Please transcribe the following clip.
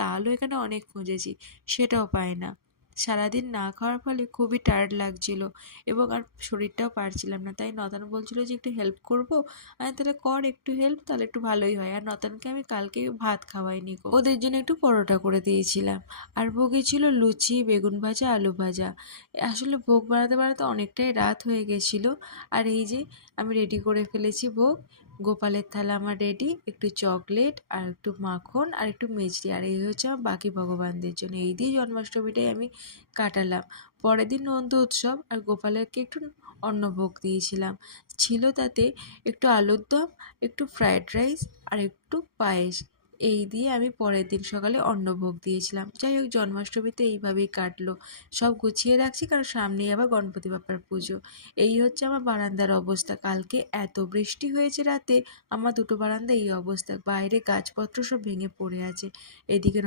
তালও এখানে অনেক খুঁজেছি, সেটাও পাই না। সারাদিন না খাওয়ার ফলে খুবই টায়ার্ড লাগছিল এবং আর শরীরটাও পারছিলাম না। তাই নতান বলছিল যে একটু হেল্প করবো। আমি তাহলে কর একটু হেল্প, তাহলে একটু ভালোই হয়। আর নতানকে আমি কালকে ভাত খাওয়াইনি গো, ওদের জন্য একটু পরোটা করে দিয়েছিলাম। আর ভোগে ছিল লুচি, বেগুন ভাজা, আলু ভাজা। আসলে ভোগ বানাতে বানাতে অনেকটাই রাত হয়ে গেছিলো। আর এই যে আমি রেডি করে ফেলেছি ভোগ। গোপালের থালা আমার রেডি, একটু চকলেট আর একটু মাখন আর একটু মিষ্টি, আর এই হচ্ছে আমার বাকি ভগবানদের জন্য। এই দিয়ে জন্মাষ্টমীটাই আমি কাটালাম। পরের দিন নন্দ উৎসব, আর গোপালেরকে একটু অন্নভোগ দিয়েছিলাম। ছিল তাতে একটু আলুর দম, একটু ফ্রায়েড রাইস আর একটু পায়েস। এই দিয়ে আমি পরের দিন সকালে অন্নভোগ দিয়েছিলাম। যাই হোক, জন্মাষ্টমীতে এইভাবেই কাটলো। সব গুছিয়ে রাখছি কারণ সামনেই আবার গণপতি বাপ্পার পুজো। এই হচ্ছে আমার বারান্দার অবস্থা। কালকে এত বৃষ্টি হয়েছে রাতে, আমার দুটো বারান্দা এই অবস্থা, বাইরে গাছপত্র সব ভেঙে পড়ে আছে। এদিকে